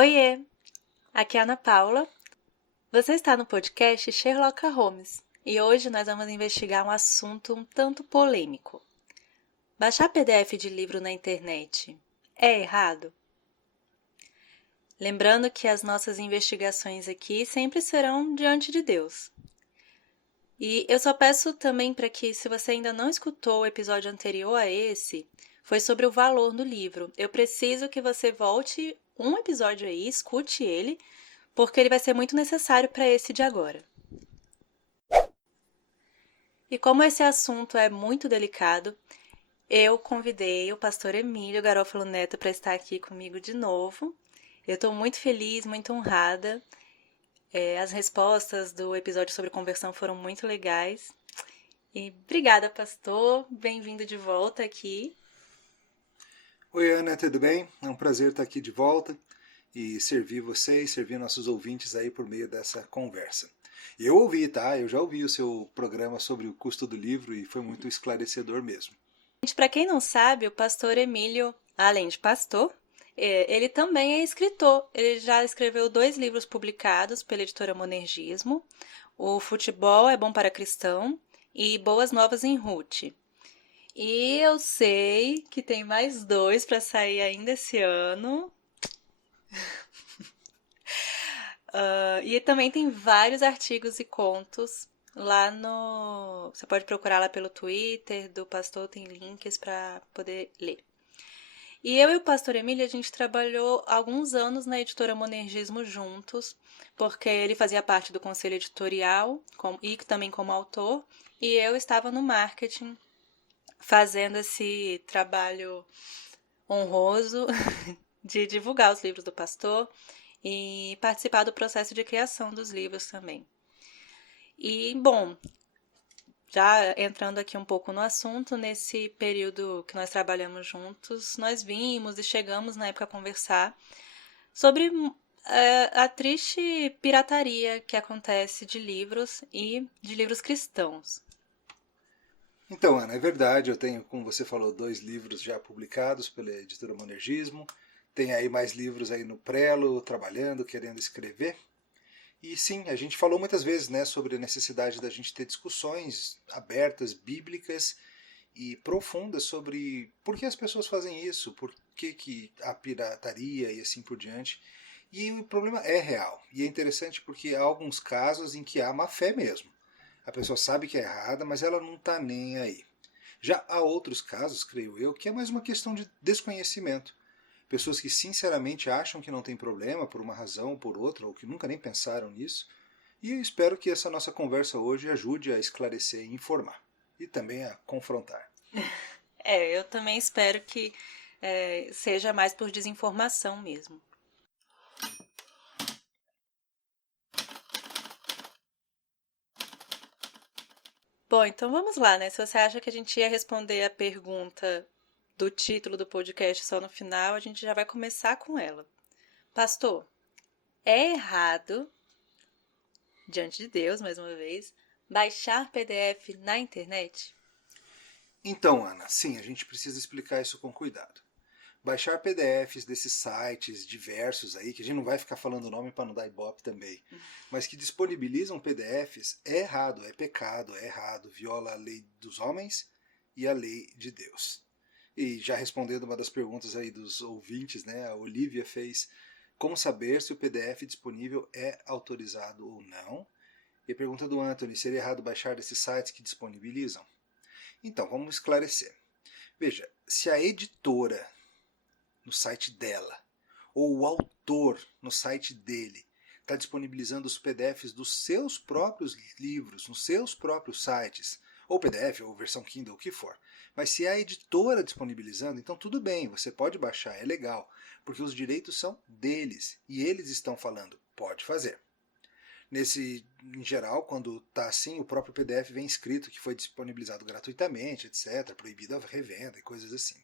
Oiê, aqui é a Ana Paula. Você está no podcast Sherlock Holmes e hoje nós vamos investigar um assunto um tanto polêmico. Baixar PDF de livro na internet é errado? Lembrando que as nossas investigações aqui sempre serão diante de Deus. E eu só peço também para que, se você ainda não escutou o episódio anterior a esse, foi sobre o valor do livro. Eu preciso que você volte um episódio aí, escute ele, porque ele vai ser muito necessário para esse de agora. E como esse assunto é muito delicado, eu convidei o pastor Emílio Garofalo Neto para estar aqui comigo de novo. Eu estou muito feliz, muito honrada. As respostas do episódio sobre conversão foram muito legais. E obrigada, pastor. Bem-vindo de volta aqui. Oi, Ana, tudo bem? É um prazer estar aqui de volta e servir vocês, servir nossos ouvintes aí por meio dessa conversa. Eu ouvi, tá? Eu já ouvi o seu programa sobre o custo do livro e foi muito esclarecedor mesmo. Para quem não sabe, o pastor Emílio, além de pastor, ele também é escritor. Ele já escreveu 2 livros publicados pela editora Monergismo, O Futebol é Bom para Cristão e Boas Novas em Ruth. E eu sei que tem mais 2 para sair ainda esse ano. E também tem vários artigos e contos lá no... Você pode procurar lá pelo Twitter do pastor, tem links para poder ler. E eu e o pastor Emílio, a gente trabalhou alguns anos na editora Monergismo juntos, porque ele fazia parte do conselho editorial e também como autor, e eu estava no marketing fazendo esse trabalho honroso de divulgar os livros do pastor e participar do processo de criação dos livros também. E, bom, já entrando aqui um pouco no assunto, nesse período que nós trabalhamos juntos, nós vimos e chegamos na época a conversar sobre a triste pirataria que acontece de livros e de livros cristãos. Então, Ana, é verdade, eu tenho, como você falou, 2 livros já publicados pela editora Monergismo. Tem aí mais livros aí no prelo, trabalhando, querendo escrever. E sim, a gente falou muitas vezes, né, sobre a necessidade da gente ter discussões abertas, bíblicas e profundas sobre por que as pessoas fazem isso, por que a pirataria e assim por diante. E o problema é real. E é interessante porque há alguns casos em que há má fé mesmo. A pessoa sabe que é errada, mas ela não está nem aí. Já há outros casos, creio eu, que é mais uma questão de desconhecimento. Pessoas que sinceramente acham que não tem problema por uma razão ou por outra, ou que nunca nem pensaram nisso. E eu espero que essa nossa conversa hoje ajude a esclarecer e informar. E também a confrontar. Eu também espero que seja mais por desinformação mesmo. Bom, então vamos lá, né? Se você acha que a gente ia responder a pergunta do título do podcast só no final, a gente já vai começar com ela. Pastor, é errado, diante de Deus, mais uma vez, baixar PDF na internet? Então, Ana, sim, a gente precisa explicar isso com cuidado. Baixar PDFs desses sites diversos aí, que a gente não vai ficar falando o nome para não dar ibope também, mas que disponibilizam PDFs, é errado, é pecado, é errado, viola a lei dos homens e a lei de Deus. E já respondendo uma das perguntas aí dos ouvintes, né, a Olivia fez como saber se o PDF disponível é autorizado ou não. E a pergunta do Anthony, seria errado baixar desses sites que disponibilizam? Então, vamos esclarecer. Veja, se a editora no site dela, ou o autor no site dele, está disponibilizando os PDFs dos seus próprios livros, nos seus próprios sites, ou PDF, ou versão Kindle, o que for. Mas se é a editora disponibilizando, então tudo bem, você pode baixar, é legal, porque os direitos são deles, e eles estão falando, pode fazer. Em geral, quando está assim, o próprio PDF vem escrito que foi disponibilizado gratuitamente, etc., proibido a revenda e coisas assim.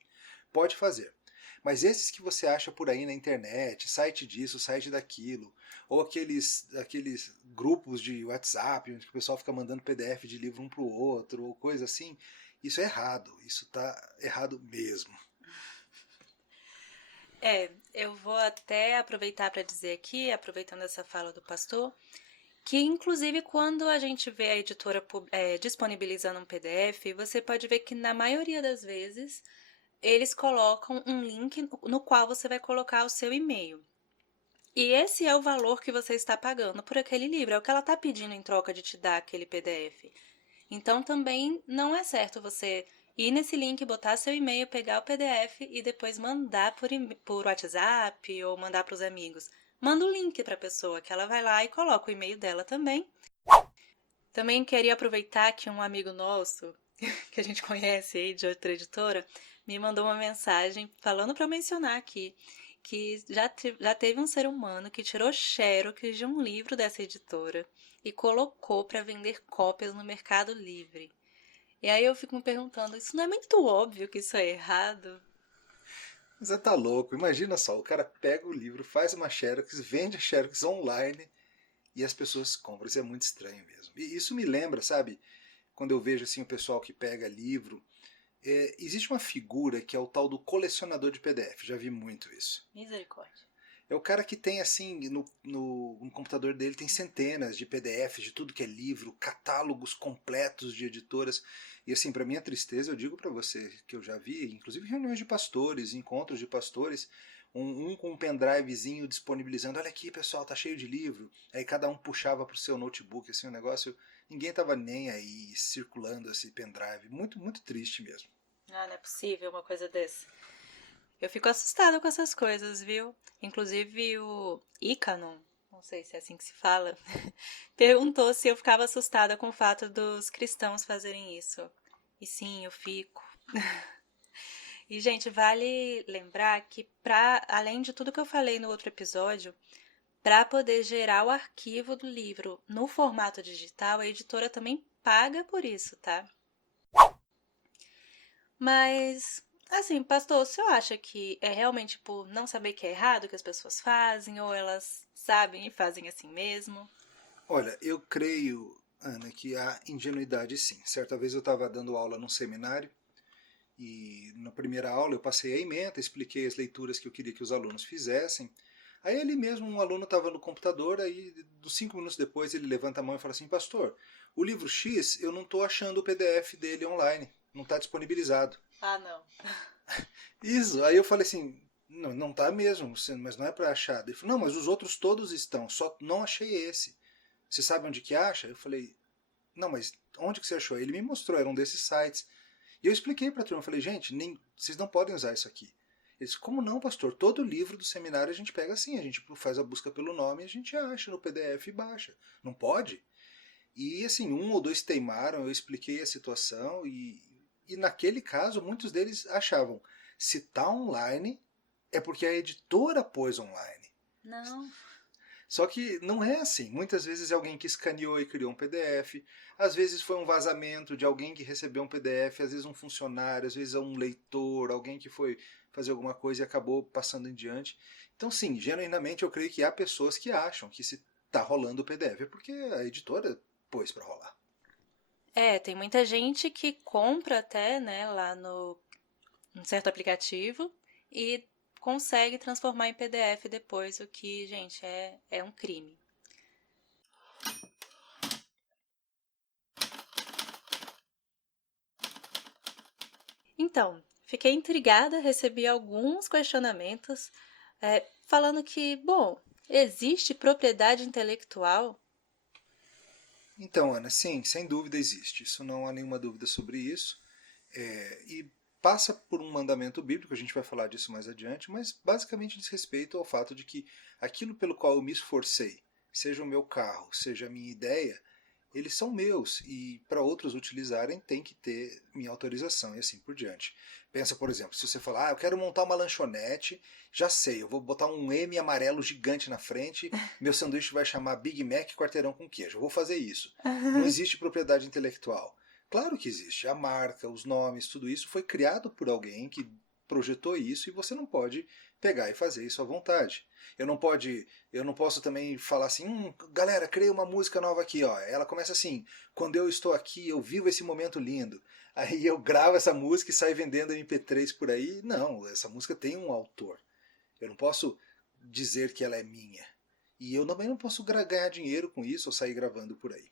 Pode fazer. Mas esses que você acha por aí na internet, site disso, site daquilo, ou aqueles grupos de WhatsApp, onde o pessoal fica mandando PDF de livro um para o outro, ou coisa assim, isso é errado. Isso está errado mesmo. eu vou até aproveitar para dizer aqui, aproveitando essa fala do pastor, que inclusive quando a gente vê a editora disponibilizando um PDF, você pode ver que na maioria das vezes eles colocam um link no qual você vai colocar o seu e-mail. E esse é o valor que você está pagando por aquele livro, é o que ela está pedindo em troca de te dar aquele PDF. Então também não é certo você ir nesse link, botar seu e-mail, pegar o PDF e depois mandar por WhatsApp ou mandar para os amigos. Manda o link para a pessoa, que ela vai lá e coloca o e-mail dela também. Também queria aproveitar que um amigo nosso, que a gente conhece aí de outra editora, me mandou uma mensagem falando para mencionar aqui que já teve um ser humano que tirou xerox de um livro dessa editora e colocou para vender cópias no Mercado Livre. E aí eu fico me perguntando, isso não é muito óbvio que isso é errado? Você tá louco, imagina só, o cara pega o livro, faz uma xerox, vende a xerox online e as pessoas compram. Isso é muito estranho mesmo. E isso me lembra, sabe, quando eu vejo assim o pessoal que pega livro, existe uma figura que é o tal do colecionador de PDF, já vi muito isso. Misericórdia. É o cara que tem assim, no computador dele tem centenas de PDFs de tudo que é livro, catálogos completos de editoras. E assim, para minha tristeza, eu digo para você que eu já vi, inclusive reuniões de pastores, encontros de pastores, um com um pendrivezinho disponibilizando, olha aqui pessoal, tá cheio de livro. Aí cada um puxava pro seu notebook, assim, um negócio, ninguém tava nem aí circulando esse pendrive. Muito, muito triste mesmo. Ah, não é possível uma coisa dessa. Eu fico assustada com essas coisas, viu? Inclusive o Ícano, não sei se é assim que se fala, perguntou se eu ficava assustada com o fato dos cristãos fazerem isso. E sim, eu fico. E, gente, vale lembrar que, além de tudo que eu falei no outro episódio, para poder gerar o arquivo do livro no formato digital, a editora também paga por isso, tá? Mas, assim, pastor, o senhor acha que é realmente por não saber que é errado que as pessoas fazem, ou elas sabem e fazem assim mesmo? Olha, eu creio, Ana, que há ingenuidade sim. Certa vez eu estava dando aula num seminário e na primeira aula eu passei a ementa, expliquei as leituras que eu queria que os alunos fizessem. Aí ele mesmo, um aluno estava no computador, aí dos 5 minutos depois ele levanta a mão e fala assim, pastor, o livro X eu não estou achando o PDF dele online, não está disponibilizado. Ah, não. Isso, aí eu falei assim, não, não está mesmo, mas não é para achar. Ele falou, não, mas os outros todos estão, só não achei esse. Você sabe onde que acha? Eu falei, não, mas onde que você achou? Ele me mostrou, era um desses sites. E eu expliquei para a turma, falei, gente, vocês não podem usar isso aqui. Ele disse, como não, pastor? Todo livro do seminário a gente pega assim, a gente faz a busca pelo nome e a gente acha no PDF e baixa. Não pode? E assim, um ou dois teimaram, eu expliquei a situação e naquele caso muitos deles achavam, se está online é porque a editora pôs online. Não. Só que não é assim. Muitas vezes é alguém que escaneou e criou um PDF, às vezes foi um vazamento de alguém que recebeu um PDF, às vezes um funcionário, às vezes é um leitor, alguém que foi fazer alguma coisa e acabou passando em diante. Então, sim, genuinamente eu creio que há pessoas que acham que se está rolando o PDF é porque a editora pôs para rolar. É, tem muita gente que compra até, né, lá no um certo aplicativo e consegue transformar em PDF depois, o que, gente, é um crime. Então, fiquei intrigada, recebi alguns questionamentos, falando que, bom, existe propriedade intelectual? Então, Ana, sim, sem dúvida existe. Isso não há nenhuma dúvida sobre isso. E passa por um mandamento bíblico, a gente vai falar disso mais adiante, mas basicamente diz respeito ao fato de que aquilo pelo qual eu me esforcei, seja o meu carro, seja a minha ideia, eles são meus e para outros utilizarem tem que ter minha autorização e assim por diante. Pensa, por exemplo, se você falar, eu quero montar uma lanchonete, já sei, eu vou botar um M amarelo gigante na frente, meu sanduíche vai chamar Big Mac quarteirão com queijo, eu vou fazer isso. Não existe propriedade intelectual. Claro que existe. A marca, os nomes, tudo isso foi criado por alguém que projetou isso e você não pode pegar e fazer isso à vontade. Eu não posso também falar assim, galera, criei uma música nova aqui, ó. Ela começa assim, quando eu estou aqui, eu vivo esse momento lindo. Aí eu gravo essa música e saio vendendo MP3 por aí. Não, essa música tem um autor. Eu não posso dizer que ela é minha. E eu também não posso ganhar dinheiro com isso ou sair gravando por aí.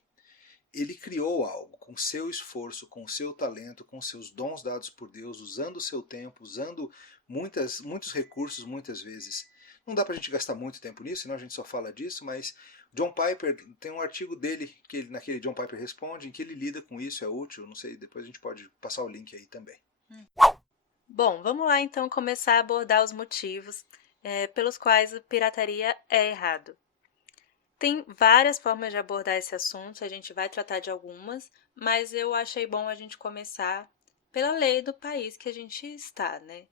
Ele criou algo com seu esforço, com seu talento, com seus dons dados por Deus, usando o seu tempo, usando muitos recursos muitas vezes. Não dá pra gente gastar muito tempo nisso, senão a gente só fala disso, mas John Piper, tem um artigo dele, naquele John Piper Responde, em que ele lida com isso, é útil, não sei, depois a gente pode passar o link aí também. Bom, vamos lá então começar a abordar os motivos pelos quais a pirataria é errado. Tem várias formas de abordar esse assunto, a gente vai tratar de algumas, mas eu achei bom a gente começar pela lei do país que a gente está, né?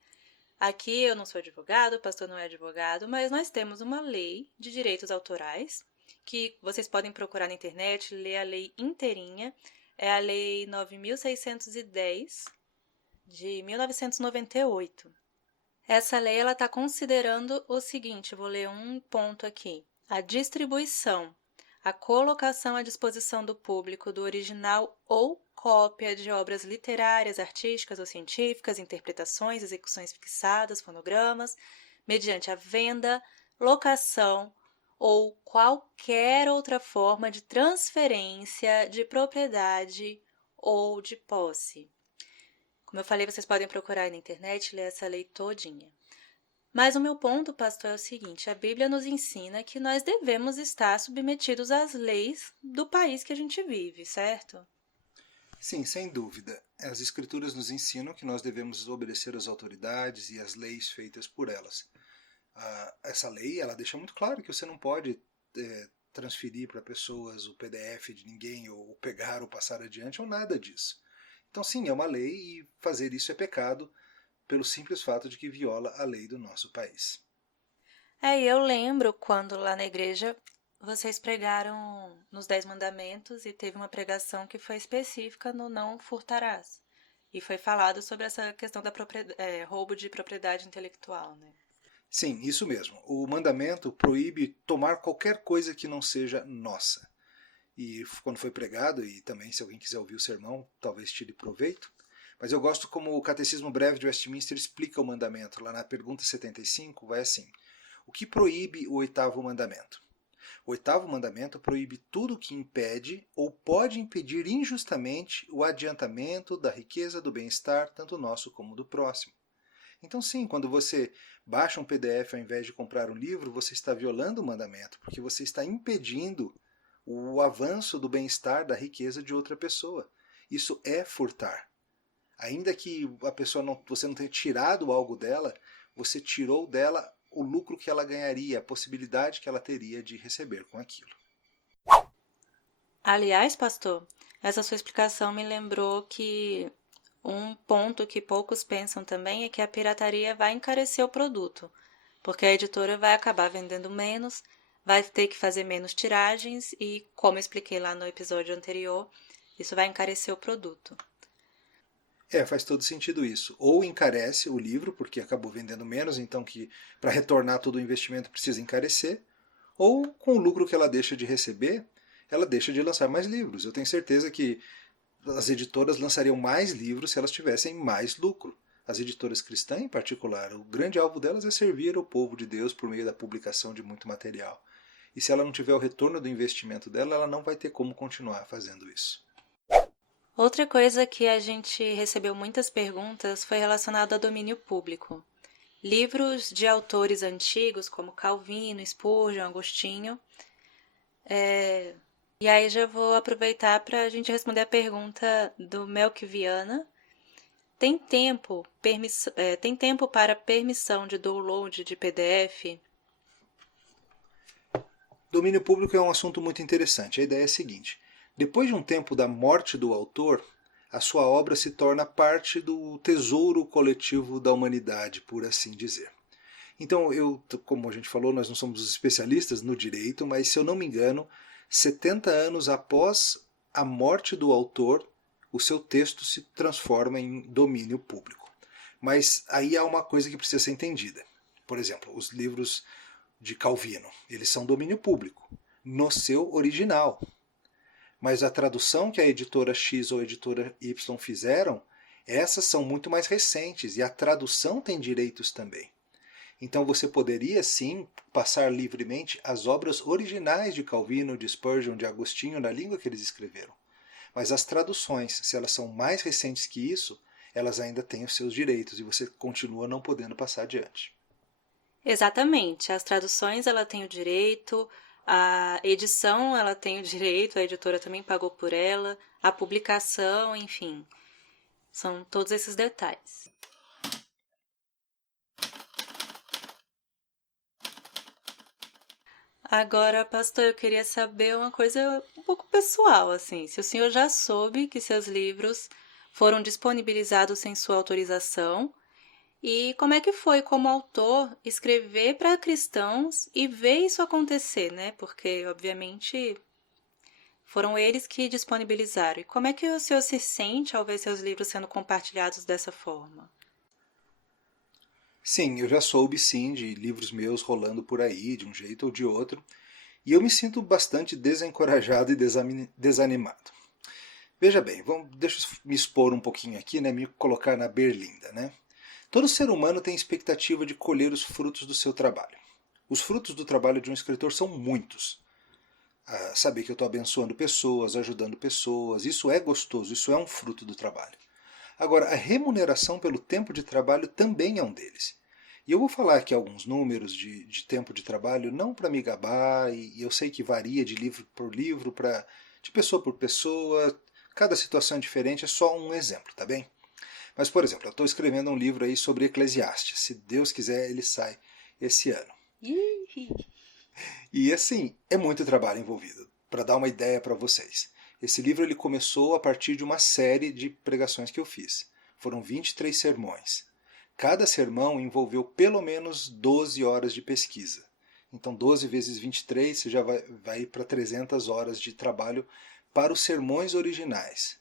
Aqui eu não sou advogado, o pastor não é advogado, mas nós temos uma lei de direitos autorais que vocês podem procurar na internet, ler a lei inteirinha. É a Lei 9.610 de 1998. Essa lei está considerando o seguinte, vou ler um ponto aqui. A distribuição, a colocação à disposição do público do original ou cópia de obras literárias, artísticas ou científicas, interpretações, execuções fixadas, fonogramas, mediante a venda, locação ou qualquer outra forma de transferência de propriedade ou de posse. Como eu falei, vocês podem procurar aí na internet e ler essa lei todinha. Mas o meu ponto, pastor, é o seguinte, a Bíblia nos ensina que nós devemos estar submetidos às leis do país que a gente vive, certo? Sim, sem dúvida. As Escrituras nos ensinam que nós devemos obedecer às autoridades e às leis feitas por elas. Essa lei, ela deixa muito claro que você não pode transferir para pessoas o PDF de ninguém, ou pegar ou passar adiante, ou nada disso. Então, sim, é uma lei e fazer isso é pecado pelo simples fato de que viola a lei do nosso país. Eu lembro quando lá na igreja vocês pregaram nos 10 mandamentos e teve uma pregação que foi específica no não furtarás. E foi falado sobre essa questão da roubo de propriedade intelectual, né? Sim, isso mesmo. O mandamento proíbe tomar qualquer coisa que não seja nossa. E quando foi pregado, e também se alguém quiser ouvir o sermão, talvez tire proveito, mas eu gosto como o Catecismo Breve de Westminster explica o mandamento. Lá na pergunta 75 vai assim: o que proíbe o oitavo mandamento? O oitavo mandamento proíbe tudo que impede ou pode impedir injustamente o adiantamento da riqueza do bem-estar, tanto nosso como do próximo. Então, sim, quando você baixa um PDF ao invés de comprar um livro, você está violando o mandamento, porque você está impedindo o avanço do bem-estar, da riqueza de outra pessoa. Isso é furtar. Ainda que a pessoa você não tenha tirado algo dela, você tirou dela o lucro que ela ganharia, a possibilidade que ela teria de receber com aquilo. Aliás, pastor, essa sua explicação me lembrou que um ponto que poucos pensam também é que a pirataria vai encarecer o produto, porque a editora vai acabar vendendo menos, vai ter que fazer menos tiragens e, como eu expliquei lá no episódio anterior, isso vai encarecer o produto. Faz todo sentido isso. Ou encarece o livro, porque acabou vendendo menos, então que para retornar todo o investimento precisa encarecer, ou com o lucro que ela deixa de receber, ela deixa de lançar mais livros. Eu tenho certeza que as editoras lançariam mais livros se elas tivessem mais lucro. As editoras cristãs, em particular, o grande alvo delas é servir ao povo de Deus por meio da publicação de muito material. E se ela não tiver o retorno do investimento dela, ela não vai ter como continuar fazendo isso. Outra coisa que a gente recebeu muitas perguntas foi relacionada ao domínio público. Livros de autores antigos, como Calvino, Spurgeon, Agostinho. E aí já vou aproveitar para a gente responder a pergunta do Melk Viana. Tem tempo para permissão de download de PDF? Domínio público é um assunto muito interessante. A ideia é a seguinte: depois de um tempo da morte do autor, a sua obra se torna parte do tesouro coletivo da humanidade, por assim dizer. Então, como a gente falou, nós não somos especialistas no direito, mas se eu não me engano, 70 anos após a morte do autor, o seu texto se transforma em domínio público. Mas aí há uma coisa que precisa ser entendida. Por exemplo, os livros de Calvino, eles são domínio público, no seu original. Mas a tradução que a editora X ou a editora Y fizeram, essas são muito mais recentes e a tradução tem direitos também. Então você poderia sim passar livremente as obras originais de Calvino, de Spurgeon, de Agostinho na língua que eles escreveram. Mas as traduções, se elas são mais recentes que isso, elas ainda têm os seus direitos e você continua não podendo passar adiante. Exatamente. As traduções ela tem o direito, a edição ela tem o direito, a editora também pagou por ela, a publicação, enfim. São todos esses detalhes. Agora, pastor, eu queria saber uma coisa um pouco pessoal, assim. Se o senhor já soube que seus livros foram disponibilizados sem sua autorização, e como é que foi, como autor, escrever para cristãos e ver isso acontecer, né? Porque, obviamente, foram eles que disponibilizaram. E como é que o senhor se sente ao ver seus livros sendo compartilhados dessa forma? Sim, eu já soube sim de livros meus rolando por aí, de um jeito ou de outro, e eu me sinto bastante desencorajado e desanimado. Veja bem, deixa eu me expor um pouquinho aqui, né, me colocar na berlinda, né? Todo ser humano tem expectativa de colher os frutos do seu trabalho. Os frutos do trabalho de um escritor são muitos. Saber que eu estou abençoando pessoas, ajudando pessoas, isso é gostoso, isso é um fruto do trabalho. Agora, a remuneração pelo tempo de trabalho também é um deles. E eu vou falar aqui alguns números de tempo de trabalho, não para me gabar, e eu sei que varia de livro por livro, de pessoa por pessoa, cada situação é diferente, é só um exemplo, tá bem? Mas, por exemplo, eu estou escrevendo um livro aí sobre Eclesiastes. Se Deus quiser, ele sai esse ano. E assim, é muito trabalho envolvido. Para dar uma ideia para vocês. Esse livro ele começou a partir de uma série de pregações que eu fiz. Foram 23 sermões. Cada sermão envolveu pelo menos 12 horas de pesquisa. Então 12 vezes 23, você já vai para 300 horas de trabalho para os sermões originais.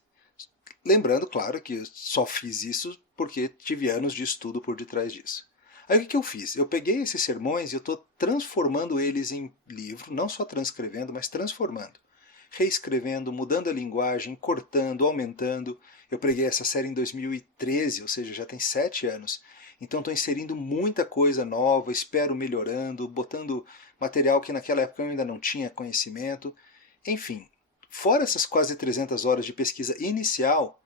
Lembrando, claro, que eu só fiz isso porque tive anos de estudo por detrás disso. Aí o que eu fiz? Eu peguei esses sermões e eu estou transformando eles em livro, não só transcrevendo, mas transformando. Reescrevendo, mudando a linguagem, cortando, aumentando. Eu preguei essa série em 2013, ou seja, já tem 7 anos. Então estou inserindo muita coisa nova, espero melhorando, botando material que naquela época eu ainda não tinha conhecimento. Enfim, fora essas quase 300 horas de pesquisa inicial,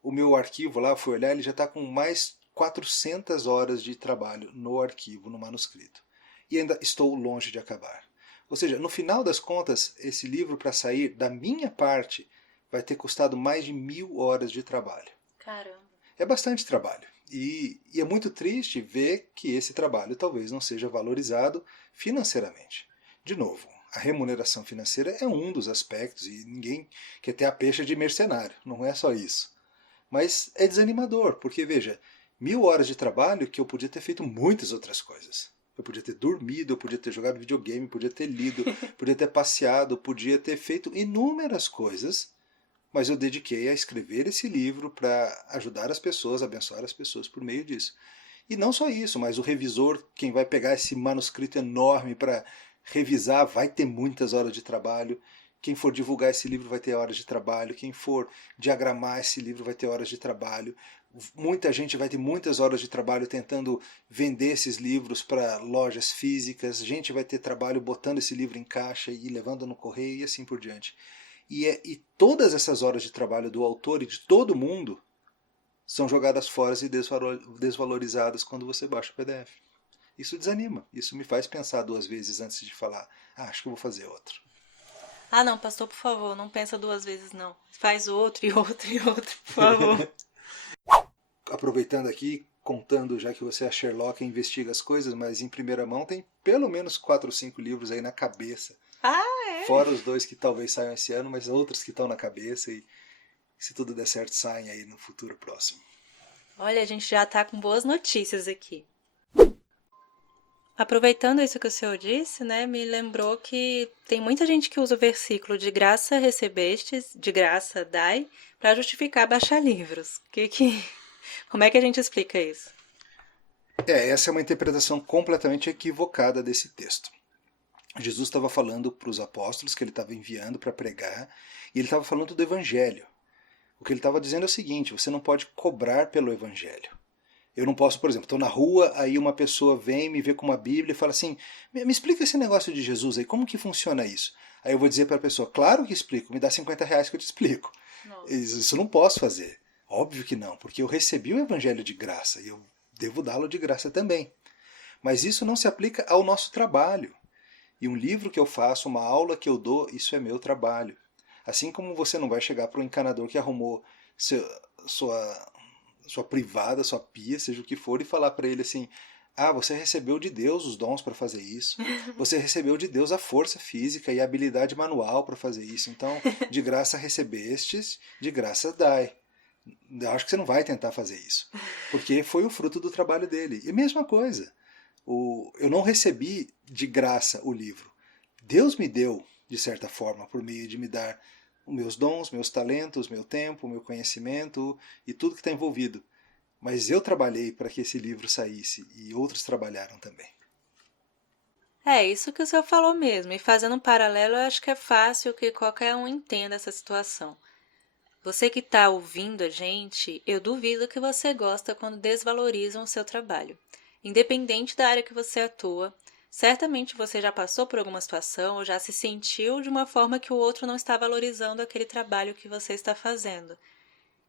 o meu arquivo lá, eu fui olhar, ele já está com mais 400 horas de trabalho no arquivo, no manuscrito. E ainda estou longe de acabar. Ou seja, no final das contas, esse livro para sair, da minha parte, vai ter custado mais de 1000 horas de trabalho. Caramba. É bastante trabalho. E é muito triste ver que esse trabalho talvez não seja valorizado financeiramente. De novo, a remuneração financeira é um dos aspectos e ninguém quer ter a pecha de mercenário, não é só isso. Mas é desanimador, porque veja, 1000 horas de trabalho que eu podia ter feito muitas outras coisas. Eu podia ter dormido, eu podia ter jogado videogame, podia ter lido, podia ter passeado, podia ter feito inúmeras coisas, mas eu dediquei a escrever esse livro para ajudar as pessoas, abençoar as pessoas por meio disso. E não só isso, mas o revisor, quem vai pegar esse manuscrito enorme para revisar, vai ter muitas horas de trabalho. Quem for divulgar esse livro vai ter horas de trabalho. Quem for diagramar esse livro vai ter horas de trabalho. Muita gente vai ter muitas horas de trabalho tentando vender esses livros para lojas físicas. Gente vai ter trabalho botando esse livro em caixa e levando no correio e assim por diante. E todas essas horas de trabalho do autor e de todo mundo são jogadas fora e desvalorizadas quando você baixa o PDF. Isso desanima, isso me faz pensar 2 vezes antes de falar, acho que eu vou fazer outro. Ah, não, pastor, por favor, não pensa 2 vezes, não. Faz outro e outro e outro, por favor. Aproveitando aqui, contando já que você é Sherlock e investiga as coisas, mas em primeira mão tem pelo menos 4 ou 5 livros aí na cabeça. Ah, é? Fora os 2 que talvez saiam esse ano, mas outros que estão na cabeça e se tudo der certo saem aí no futuro próximo. Olha, a gente já tá com boas notícias aqui. Aproveitando isso que o senhor disse, né, me lembrou que tem muita gente que usa o versículo de graça recebestes, de graça dai, para justificar baixar livros. Como é que a gente explica isso? Essa é uma interpretação completamente equivocada desse texto. Jesus estava falando para os apóstolos que ele estava enviando para pregar, e ele estava falando do evangelho. O que ele estava dizendo é o seguinte, você não pode cobrar pelo evangelho. Eu não posso, por exemplo, estou na rua, aí uma pessoa vem me vê com uma Bíblia e fala assim, me explica esse negócio de Jesus aí, como que funciona isso? Aí eu vou dizer para a pessoa, claro que explico, me dá R$ 50 que eu te explico. Nossa. Isso eu não posso fazer. Óbvio que não, porque eu recebi o evangelho de graça e eu devo dá-lo de graça também. Mas isso não se aplica ao nosso trabalho. E um livro que eu faço, uma aula que eu dou, isso é meu trabalho. Assim como você não vai chegar para um encanador que arrumou sua, sua privada, sua pia, seja o que for, e falar para ele assim: ah, você recebeu de Deus os dons para fazer isso. Você recebeu de Deus a força física e a habilidade manual para fazer isso. Então, de graça recebestes, de graça dai. Eu acho que você não vai tentar fazer isso, porque foi o fruto do trabalho dele. E mesma coisa, eu não recebi de graça o livro. Deus me deu, de certa forma, por meio de me dar os meus dons, meus talentos, meu tempo, meu conhecimento e tudo que está envolvido. Mas eu trabalhei para que esse livro saísse e outros trabalharam também. É isso que o senhor falou mesmo. E fazendo um paralelo, eu acho que é fácil que qualquer um entenda essa situação. Você que está ouvindo a gente, eu duvido que você gosta quando desvalorizam o seu trabalho. Independente da área que você atua, certamente você já passou por alguma situação ou já se sentiu de uma forma que o outro não está valorizando aquele trabalho que você está fazendo.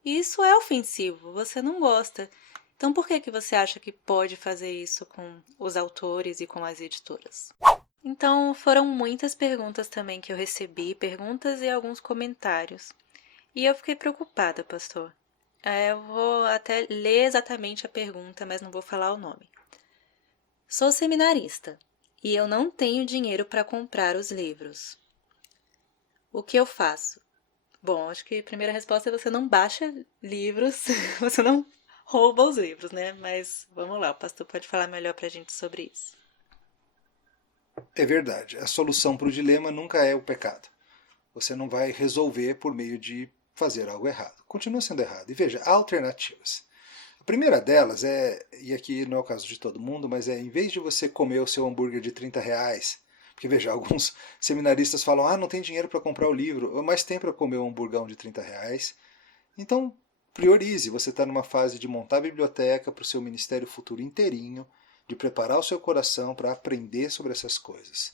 E isso é ofensivo, você não gosta. Então por que você acha que pode fazer isso com os autores e com as editoras? Então foram muitas perguntas também que eu recebi, perguntas e alguns comentários. E eu fiquei preocupada, pastor. Eu vou até ler exatamente a pergunta, mas não vou falar o nome. Sou seminarista e eu não tenho dinheiro para comprar os livros. O que eu faço? Bom, acho que a primeira resposta é você não baixa livros, você não rouba os livros, né? Mas vamos lá, o pastor pode falar melhor pra gente sobre isso. É verdade, a solução para o dilema nunca é o pecado. Você não vai resolver por meio de fazer algo errado. Continua sendo errado. E veja, há alternativas. A primeira delas é, e aqui não é o caso de todo mundo, mas é em vez de você comer o seu hambúrguer de R$ 30, porque veja, alguns seminaristas falam, ah, não tem dinheiro para comprar o livro, mas tem para comer um hamburgão de R$ 30. Então, priorize. Você está numa fase de montar a biblioteca para o seu ministério futuro inteirinho, de preparar o seu coração para aprender sobre essas coisas.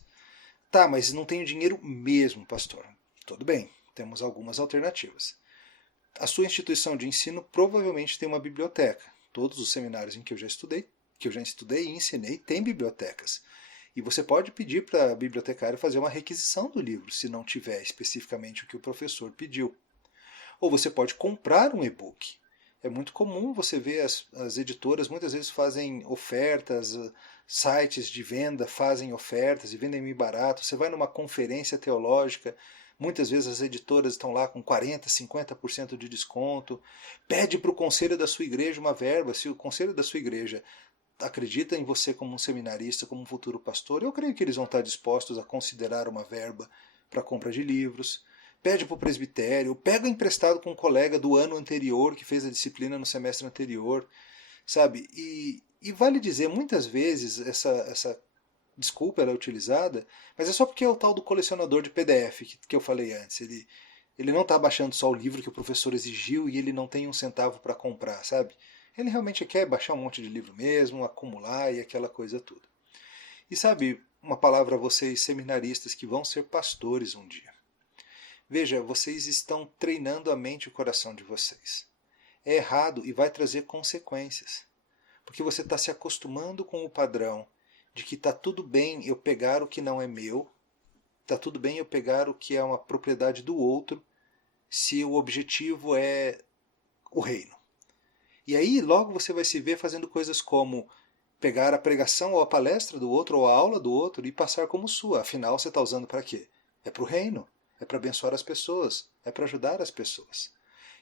Tá, mas não tenho dinheiro mesmo, pastor. Tudo bem, temos algumas alternativas. A sua instituição de ensino provavelmente tem uma biblioteca. Todos os seminários em que eu já estudei e ensinei, têm bibliotecas. E você pode pedir para a bibliotecária fazer uma requisição do livro, se não tiver especificamente o que o professor pediu. Ou você pode comprar um e-book. É muito comum você ver as editoras muitas vezes fazem ofertas, sites de venda fazem ofertas e vendem meio barato. Você vai numa conferência teológica, muitas vezes as editoras estão lá com 40%, 50% de desconto. Pede para o conselho da sua igreja uma verba. Se o conselho da sua igreja acredita em você como um seminarista, como um futuro pastor, eu creio que eles vão estar dispostos a considerar uma verba para compra de livros. Pede para o presbitério, pega emprestado com um colega do ano anterior que fez a disciplina no semestre anterior, sabe? E vale dizer, muitas vezes essa desculpa ela é utilizada, mas é só porque é o tal do colecionador de PDF que eu falei antes. Ele não está baixando só o livro que o professor exigiu e ele não tem um centavo para comprar, sabe? Ele realmente quer baixar um monte de livro mesmo, acumular e aquela coisa toda. E sabe, uma palavra a vocês seminaristas que vão ser pastores um dia. Veja, vocês estão treinando a mente e o coração de vocês. É errado e vai trazer consequências. Porque você está se acostumando com o padrão de que está tudo bem eu pegar o que não é meu, está tudo bem eu pegar o que é uma propriedade do outro, se o objetivo é o reino. E aí logo você vai se ver fazendo coisas como pegar a pregação ou a palestra do outro ou a aula do outro e passar como sua. Afinal, você está usando para quê? É para o reino, é para abençoar as pessoas, é para ajudar as pessoas.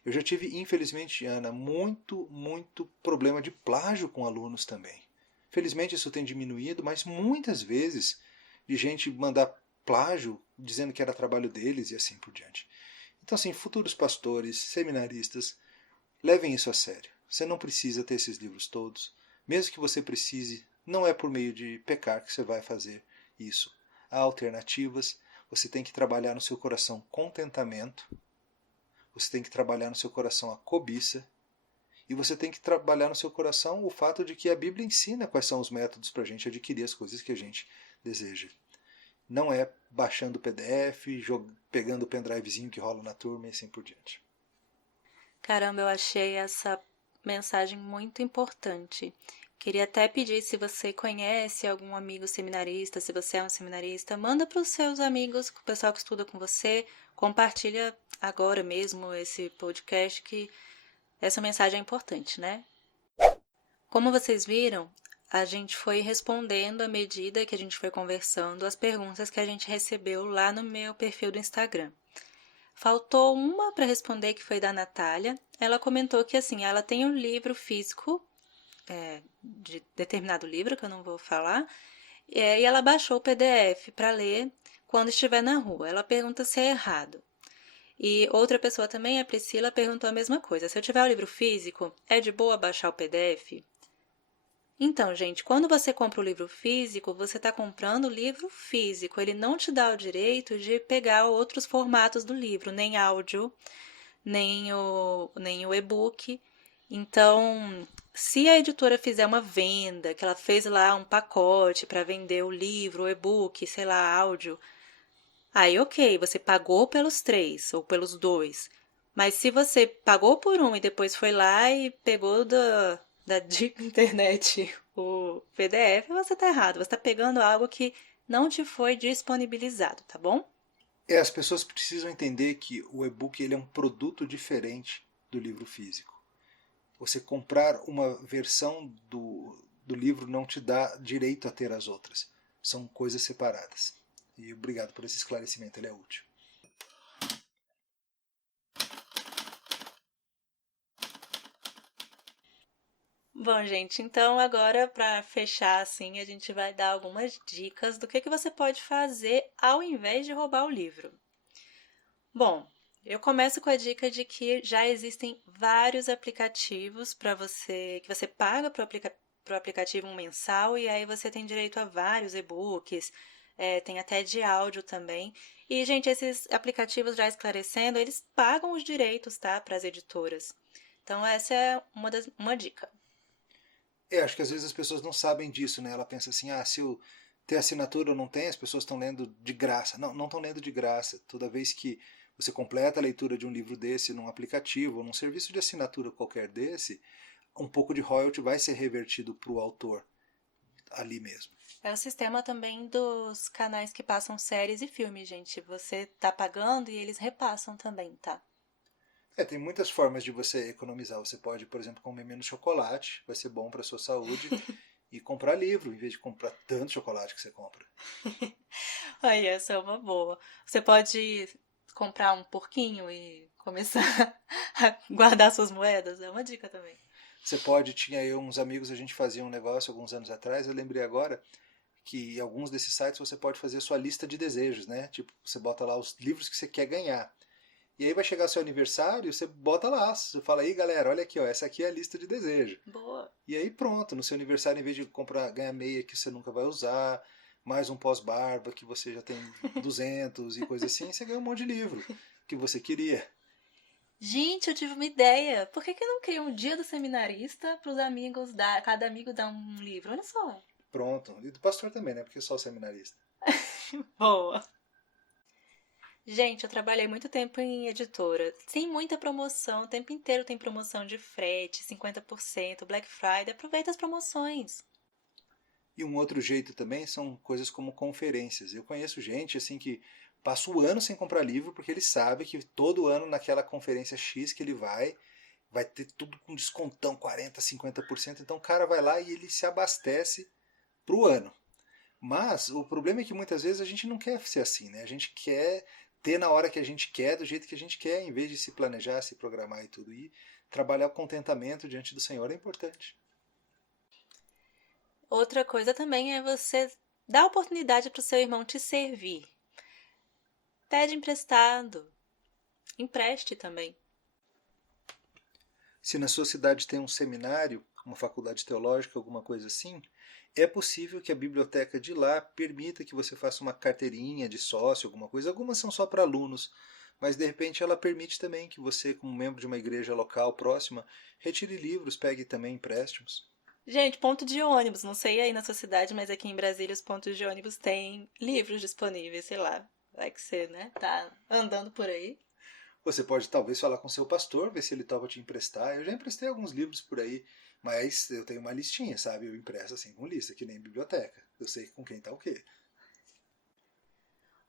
Eu já tive, infelizmente, Ana, muito problema de plágio com alunos também. Felizmente isso tem diminuído, mas muitas vezes de gente mandar plágio dizendo que era trabalho deles e assim por diante. Então, assim, futuros pastores, seminaristas, levem isso a sério. Você não precisa ter esses livros todos. Mesmo que você precise, não é por meio de pecar que você vai fazer isso. Há alternativas. Você tem que trabalhar no seu coração contentamento. Você tem que trabalhar no seu coração a cobiça. E você tem que trabalhar no seu coração o fato de que a Bíblia ensina quais são os métodos para a gente adquirir as coisas que a gente deseja. Não é baixando o PDF, pegando o pendrivezinho que rola na turma e assim por diante. Caramba, eu achei essa mensagem muito importante. Queria até pedir, se você conhece algum amigo seminarista, se você é um seminarista, manda para os seus amigos, o pessoal que estuda com você, compartilha agora mesmo esse podcast, que essa mensagem é importante, né? Como vocês viram, a gente foi respondendo à medida que a gente foi conversando as perguntas que a gente recebeu lá no meu perfil do Instagram. Faltou uma para responder, que foi da Natália. Ela comentou que assim, ela tem um livro físico, de determinado livro, que eu não vou falar, e ela baixou o PDF para ler quando estiver na rua. Ela pergunta se é errado. E outra pessoa também, a Priscila, perguntou a mesma coisa. Se eu tiver o livro físico, é de boa baixar o PDF? Então, gente, quando você compra o livro físico, você está comprando o livro físico. Ele não te dá o direito de pegar outros formatos do livro, nem áudio, nem o e-book. Então, se a editora fizer uma venda, que ela fez lá um pacote para vender o livro, o e-book, sei lá, áudio, aí ok, você pagou pelos três ou pelos dois. Mas se você pagou por um e depois foi lá e pegou da Deep Internet o PDF, você tá errado. Você tá pegando algo que não te foi disponibilizado, tá bom? As pessoas precisam entender que o e-book ele é um produto diferente do livro físico. Você comprar uma versão do livro não te dá direito a ter as outras. São coisas separadas. E obrigado por esse esclarecimento, ele é útil. Bom, gente, então agora para fechar assim, a gente vai dar algumas dicas do que você pode fazer ao invés de roubar o livro. Bom, eu começo com a dica de que já existem vários aplicativos para você, que você paga para o aplicativo um mensal e aí você tem direito a vários e-books, tem até de áudio também. E, gente, esses aplicativos, já esclarecendo, eles pagam os direitos, tá, para as editoras. Então, essa é uma dica. Acho que às vezes as pessoas não sabem disso, né? Ela pensa assim, se eu ter assinatura ou não tem, as pessoas estão lendo de graça. Não, não estão lendo de graça. Toda vez que você completa a leitura de um livro desse num aplicativo ou num serviço de assinatura qualquer desse, um pouco de royalty vai ser revertido para o autor ali mesmo. É o sistema também dos canais que passam séries e filmes, gente. Você tá pagando e eles repassam também, tá? Tem muitas formas de você economizar. Você pode, por exemplo, comer menos chocolate, vai ser bom para a sua saúde, e comprar livro, em vez de comprar tanto chocolate que você compra. Aí, essa é uma boa. Você pode comprar um porquinho e começar a guardar suas moedas, é uma dica também. Você pode, tinha eu uns amigos, a gente fazia um negócio alguns anos atrás, eu lembrei agora que em alguns desses sites você pode fazer sua lista de desejos, né? Tipo, você bota lá os livros que você quer ganhar. E aí vai chegar seu aniversário, você bota lá, você fala aí, galera, olha aqui, ó, essa aqui é a lista de desejo. Boa. E aí pronto, no seu aniversário, em vez de comprar, ganhar meia que você nunca vai usar, mais um pós-barba que você já tem 200 e coisa assim, você ganha um monte de livro que você queria. Gente, eu tive uma ideia. Por que não cria um dia do seminarista para os amigos cada amigo dar um livro? Olha só. Pronto. E do pastor também, né? Porque só o seminarista. Boa. Gente, eu trabalhei muito tempo em editora. Sem muita promoção, o tempo inteiro tem promoção de frete, 50%, Black Friday. Aproveita as promoções. E um outro jeito também são coisas como conferências. Eu conheço gente assim que passa o ano sem comprar livro porque ele sabe que todo ano naquela conferência X que ele vai ter tudo com descontão, 40, 50%. Então o cara vai lá e ele se abastece para o ano. Mas o problema é que muitas vezes a gente não quer ser assim, né? A gente quer ter na hora que a gente quer, do jeito que a gente quer, em vez de se planejar, se programar e tudo. E trabalhar o contentamento diante do Senhor é importante. Outra coisa também é você dar oportunidade para o seu irmão te servir. Pede emprestado. Empreste também. Se na sua cidade tem um seminário, uma faculdade teológica, alguma coisa assim, é possível que a biblioteca de lá permita que você faça uma carteirinha de sócio, alguma coisa. Algumas são só para alunos, mas de repente ela permite também que você, como membro de uma igreja local próxima, retire livros, pegue também empréstimos. Gente, ponto de ônibus. Não sei aí na sua cidade, mas aqui em Brasília os pontos de ônibus têm livros disponíveis, sei lá. Vai que você, né? Tá andando por aí. Você pode talvez falar com seu pastor, ver se ele topa te emprestar. Eu já emprestei alguns livros por aí, mas eu tenho uma listinha, sabe? Eu empresto assim com lista, que nem biblioteca. Eu sei com quem tá o quê.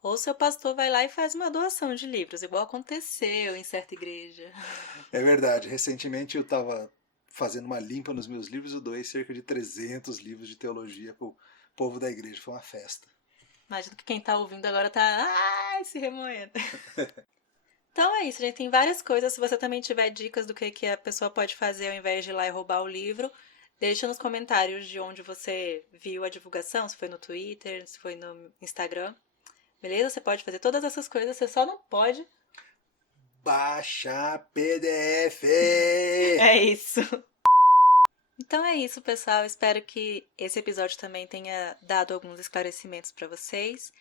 Ou seu pastor vai lá e faz uma doação de livros, igual aconteceu em certa igreja. É verdade, recentemente eu estava fazendo uma limpa nos meus livros, eu doei cerca de 300 livros de teologia pro povo da igreja, foi uma festa. Imagino que quem tá ouvindo agora tá, ai, se remoendo. Então é isso, gente. Tem várias coisas. Se você também tiver dicas do que a pessoa pode fazer ao invés de ir lá e roubar o livro, deixa nos comentários de onde você viu a divulgação, se foi no Twitter, se foi no Instagram. Beleza? Você pode fazer todas essas coisas, você só não pode. Baixar PDF! É isso. Então é isso, pessoal. Espero que esse episódio também tenha dado alguns esclarecimentos para vocês.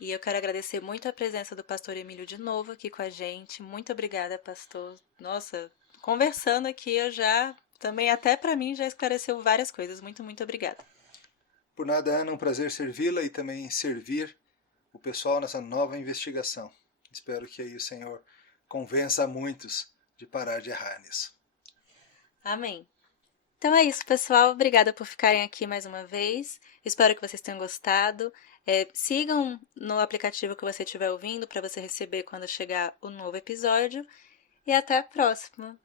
E eu quero agradecer muito a presença do pastor Emílio de novo aqui com a gente. Muito obrigada, pastor. Nossa, conversando aqui eu já também até para mim já esclareceu várias coisas. Muito, muito obrigada. Por nada, Ana, um prazer servi-la e também servir o pessoal nessa nova investigação. Espero que aí o Senhor convença muitos de parar de errar nisso. Amém. Então é isso, pessoal. Obrigada por ficarem aqui mais uma vez. Espero que vocês tenham gostado. Sigam no aplicativo que você estiver ouvindo para você receber quando chegar o novo episódio. E até a próxima!